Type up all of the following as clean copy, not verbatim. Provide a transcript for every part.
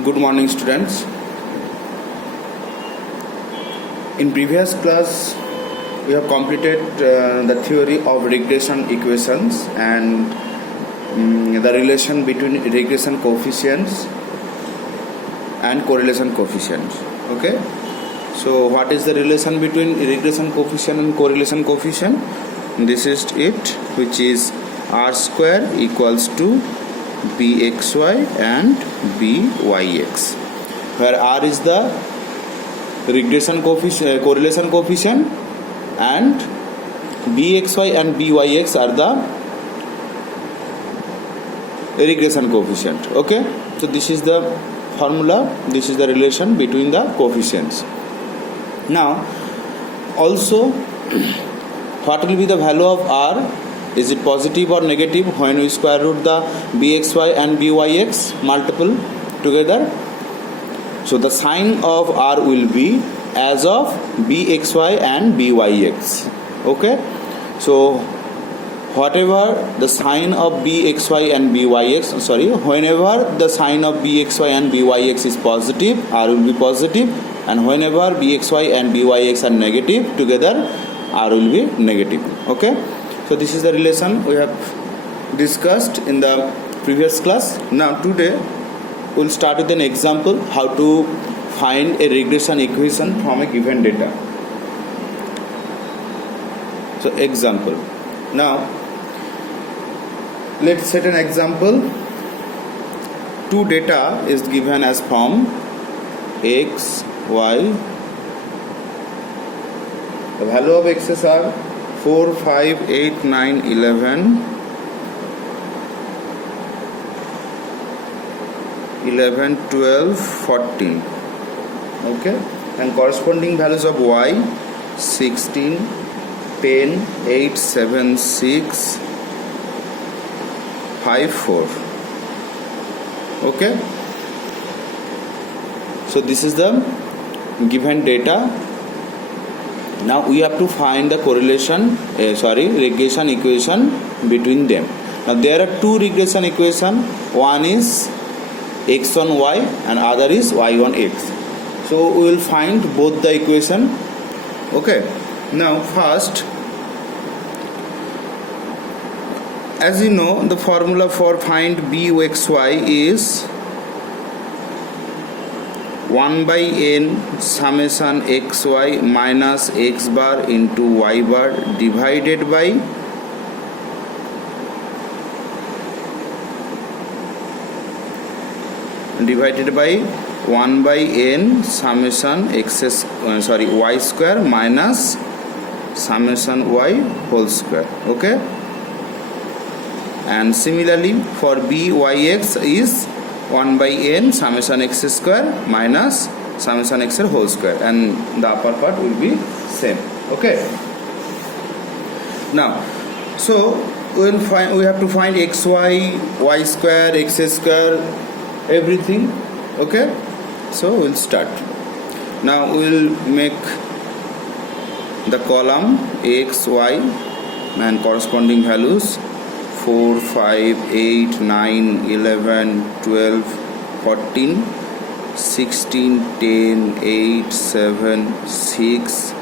Good morning, students. In previous class, we have completed the theory of regression equations and the relation between regression coefficients and correlation coefficients. Okay. So, what is the relation between regression coefficient and correlation coefficient? This is it, which is r square equals to bxy and byx, where r is the regression coefficient, correlation coefficient, and bxy and byx are the regression coefficient. Okay, so this is the formula, this is the relation between the coefficients. Now also, what will be the value of r? Is it positive or negative when we square root the bxy and byx multiple together? So the sign of r will be as of bxy and byx. Okay, so whatever the sign of bxy and byx, whenever the sign of bxy and byx is positive, r will be positive, and whenever bxy and byx are negative together, r will be negative. Okay, so this is the relation we have discussed in the previous class. Now today we'll start with an example how to find a regression equation from a given data. So example. Now let's set an example. Two data is given as from x, y. The value of x's are 4, 5, 8, 9, 11, 12, 14. Okay, and corresponding values of y 16, 10, 8, 7, 6, 5, 4. Okay, so this is the given data. Now we have to find the correlation, regression equation between them. Now there are two regression equations. One is x on y and other is y on x. So we will find both the equation. Okay. Now first, as you know, the formula for find bxy is 1 by n summation xy minus x bar into y bar divided by 1 by n summation y square minus summation y whole square. Okay, and similarly for byx is 1 by n summation x square minus summation x whole square, and the upper part will be same. Okay, now so we have to find xy, y square, x square, everything. Okay, so we'll start. Now we'll make the column x, y and corresponding values 4, 5, 8, 9, 11, 12, 14, 16, 10, 8, 7, 6,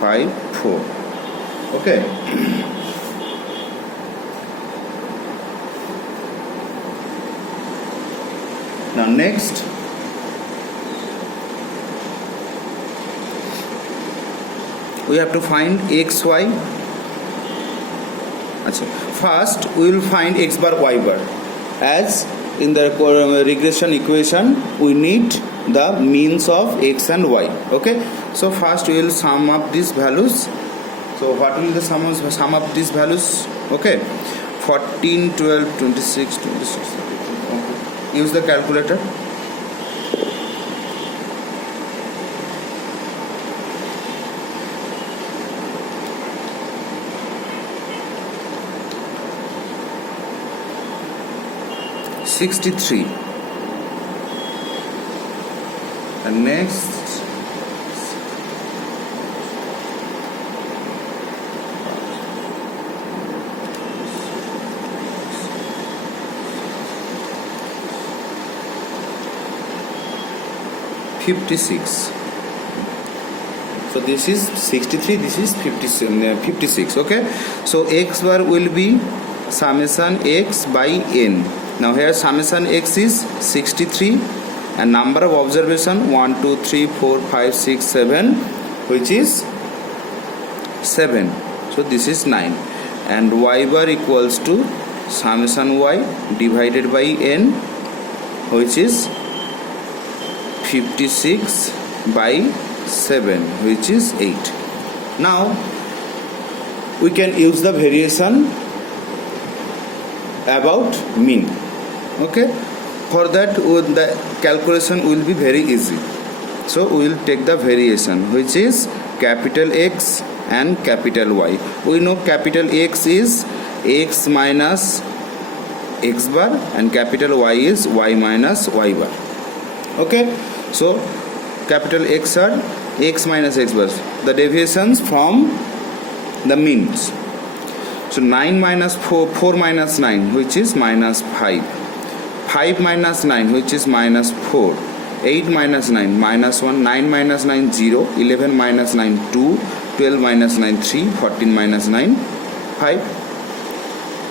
5, 4. Okay. Now next, we have to find xy. First we will find x bar, y bar. As in the regression equation, we need the means of x and y. Okay, so first we will sum up these values. So what will the sum up these values? Okay, 14, 12, 26, 26. Okay. Use the calculator. $63. And next, 56. So this is 63, this is 56. Okay, so x bar will be summation x by n. Now here summation x is 63 and number of observation 1 2 3 4 5 6 7, which is 7. So this is 9, and y bar equals to summation y divided by n, which is 56 by 7, which is 8. Now we can use the variation about mean. Okay, for that the calculation will be very easy. So we will take the variation, which is capital X and capital Y. We know capital X is x minus x bar and capital Y is y minus y bar. Okay, so capital X are x minus x bar, the deviations from the means. So 9 minus 4, 4 minus 9, which is minus 5. 5 minus 9, which is minus 4. 8 minus 9, minus 1. 9 minus 9, 0. 11 minus 9, 2. 12 minus 9, 3. 14 minus 9, 5.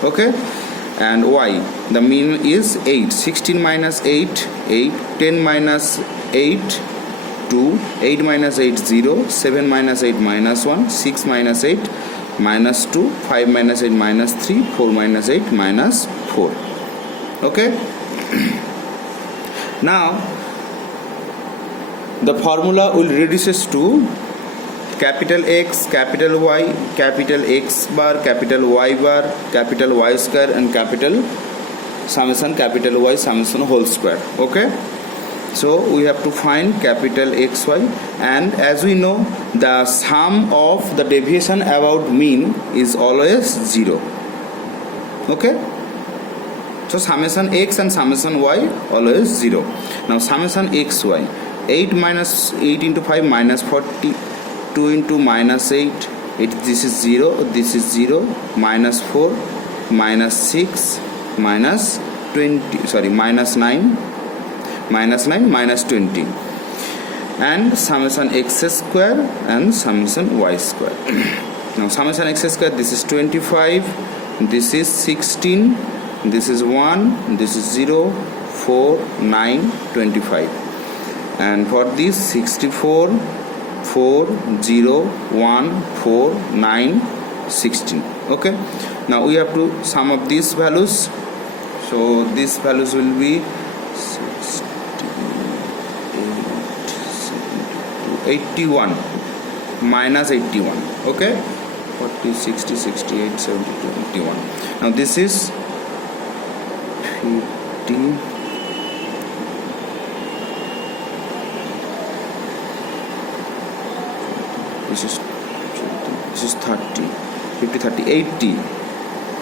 Okay, and y, the mean is 8. 16 minus 8, 8. 10 minus 8, 2. 8 minus 8, 0. 7 minus 8, minus 1. 6 minus 8, minus 2. 5 minus 8, minus 3. 4 minus 8, minus 4. Okay, now the formula will reduces to capital X, capital Y, capital X bar, capital Y bar, capital Y square, and capital summation capital Y summation whole square. Okay, so we have to find capital XY, and as we know, the sum of the deviation about mean is always 0. Okay, so summation X and summation Y always 0. Now summation XY, 8 minus 8 into 5 minus 40, 2 into minus 8, this is 0, this is 0, minus 4, minus 6, minus 20, sorry, minus 9, minus 9, minus 20, and summation x square and summation y square. Now summation x square, this is 25, this is 16, this is 1, this is 0, 4, 9, 25, and for this 64, 4, 0, 1, 4, 9, 16. Okay, now we have to sum up these values. So these values will be 81 minus 81. Okay, 40, 60, 68, 72, 81. Now this is 50. This is 30, 50, 30, 80.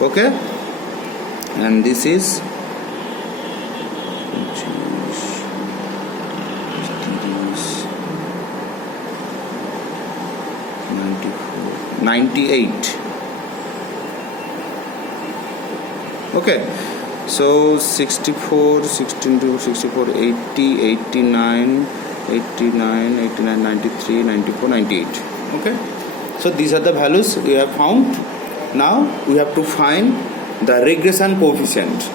Okay, and this is 98. Okay, so 64, 16 to 64, 80, 89, 89, 89, 93, 94, 98. Okay, so these are the values we have found. Now we have to find the regression coefficient.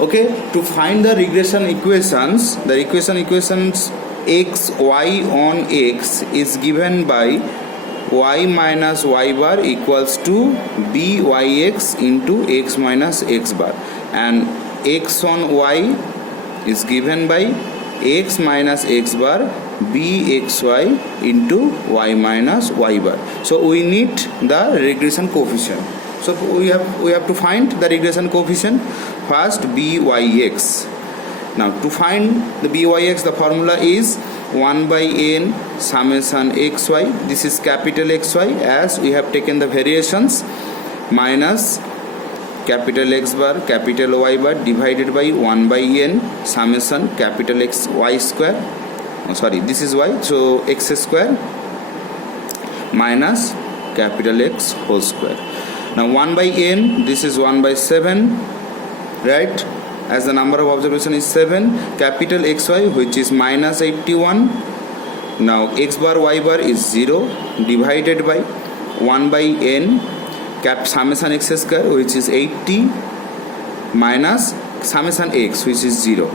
Okay, to find the regression equations, the equations x, y on x is given by y minus y bar equals to byx into x minus x bar, and x on y is given by x minus x bar bxy into y minus y bar. So we need the regression coefficient. So we have to find the regression coefficient. First byx. Now to find the byx, the formula is 1 by n summation xy. This is capital XY, as we have taken the variations, minus capital X bar, capital Y bar divided by 1 by n summation capital X y square. Oh, sorry, this is y, so x square minus capital X whole square. Now 1 by n, this is 1 by 7, right? as the number of observation is 7, capital XY which is minus 81. Now x bar y bar is 0 divided by 1 by n cap summation x square which is 80 minus summation x which is 0.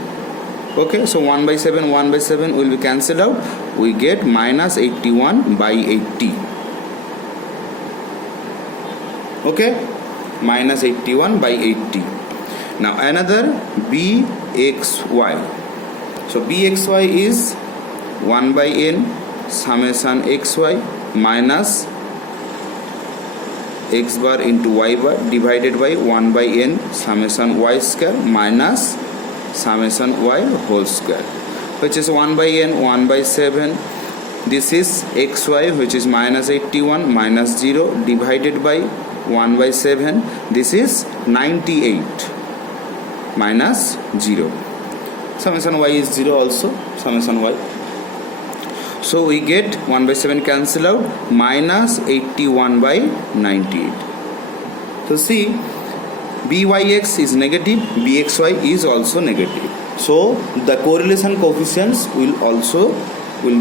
Okay, so 1 by 7 will be cancelled out. We get minus 81 by 80. Okay, minus 81 by 80. Now another bxy. So bxy is 1 by n summation xy minus x bar into y bar divided by 1 by n summation y square minus summation y whole square, which is 1 by n 1 by 7. This is xy which is minus 81 minus 0 divided by 1 by 7. This is 98 minus 0. Summation y is 0 also, summation y. So we get 1 by 7 cancel out, minus 81 by 98. So see, byx is negative, bxy is also negative. So the correlation coefficients will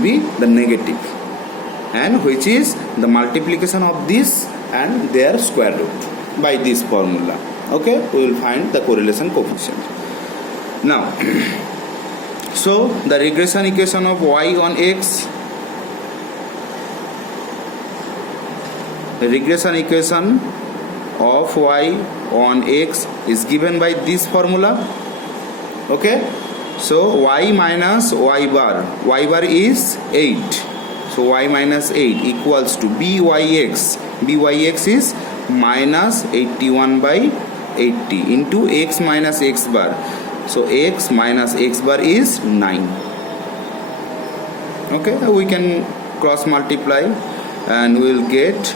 be the negative, and which is the multiplication of this and their square root by this formula. Okay, we will find the correlation coefficient. Now, so the regression equation of y on x, the regression equation of y on x is given by this formula. Okay, so y minus y bar is 8. So y minus 8 equals to byx. Byx is minus 81 by 80 into x minus x bar. So x minus x bar is 9. Okay, we can cross multiply and we will get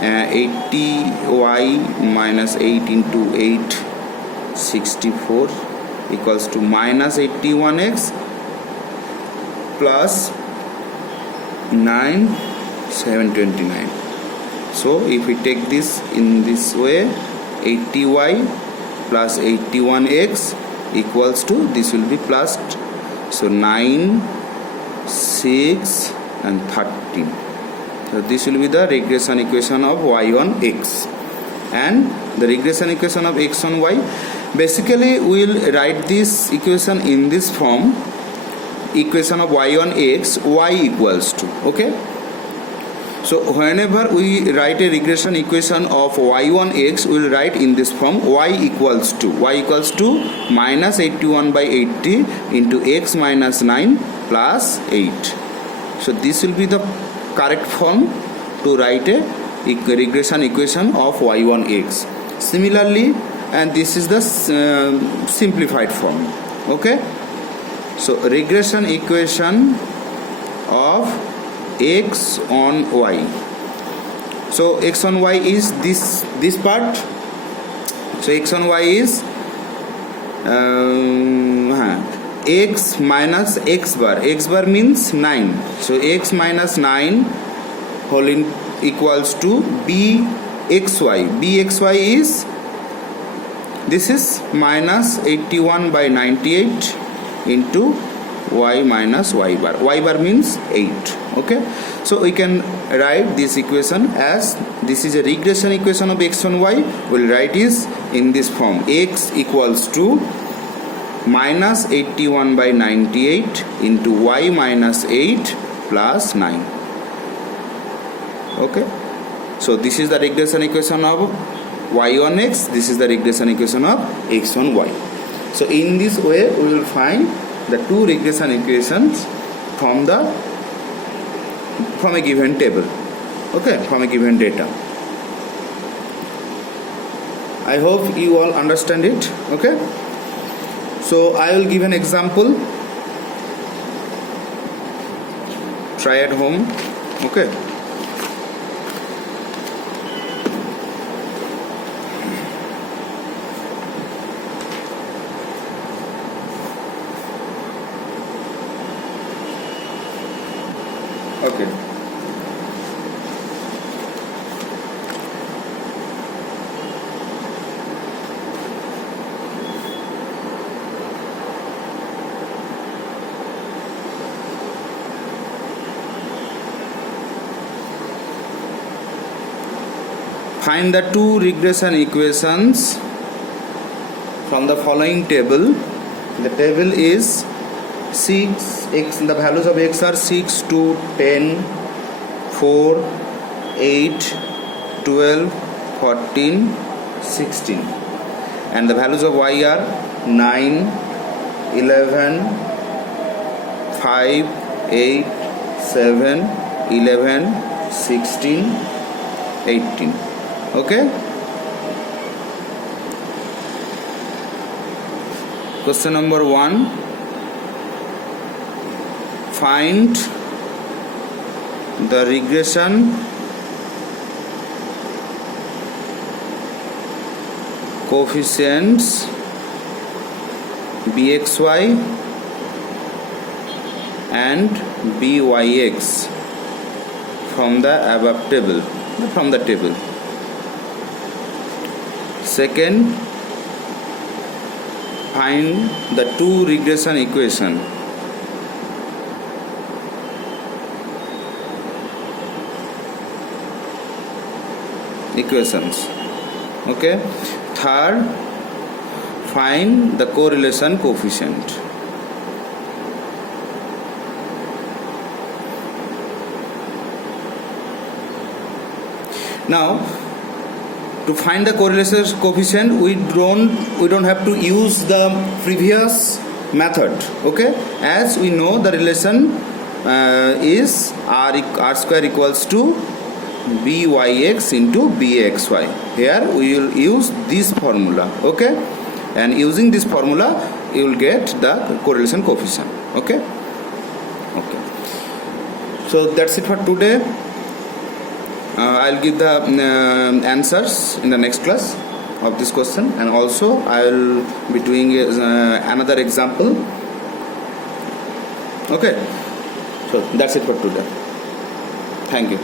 80y minus 8 into 8, 64 equals to minus 81x plus 9, 729. So if we take this in this way, 80y plus 81x equals to, this will be plus, so 9, 6 and 13. So this will be the regression equation of y on x, and the regression equation of x on y. Basically we will write this equation in this form: equation of y on x, y equals to, okay. So whenever we write a regression equation of y on x, we will write in this form: y equals to minus 81 by 80 into x minus 9 plus 8. So this will be the correct form to write a regression equation of y on x. Similarly, and this is the simplified form. Okay, so regression equation of x on y. So x on y is this part. So x on y is x minus x bar. X bar means 9. So x minus 9 whole equals to bxy. Bxy is, this is minus 81 by 98 into y minus y bar. Y bar means 8. Okay, so we can write this equation as, this is a regression equation of x on y. We'll write is in this form: x equals to minus 81 by 98 into y minus 8 plus 9. Okay, so this is the regression equation of y on x, this is the regression equation of x on y. So in this way we will find the two regression equations from a given table, okay, from a given data. I hope you all understand it. Okay, so I will give an example. Try at home. Okay, okay. Find the two regression equations from the following table. The table is 6x, the values of x are 6, 2, 10, 4, 8, 12, 14, 16, and the values of y are 9, 11, 5, 8, 7, 11, 16, 18. Okay. Question number 1. Find the regression coefficients bxy and byx from the above table, from the table. Second, find the two regression equations. Okay. Third, find the correlation coefficient. Now, to find the correlation coefficient, we don't have to use the previous method. Okay, as we know, the relation is r square equals to byx into bxy. Here we will use this formula. Okay, and using this formula you will get the correlation coefficient. Okay. So that's it for today. I'll give the answers in the next class of this question, and also I will be doing another example. Okay, so that's it for today. Thank you.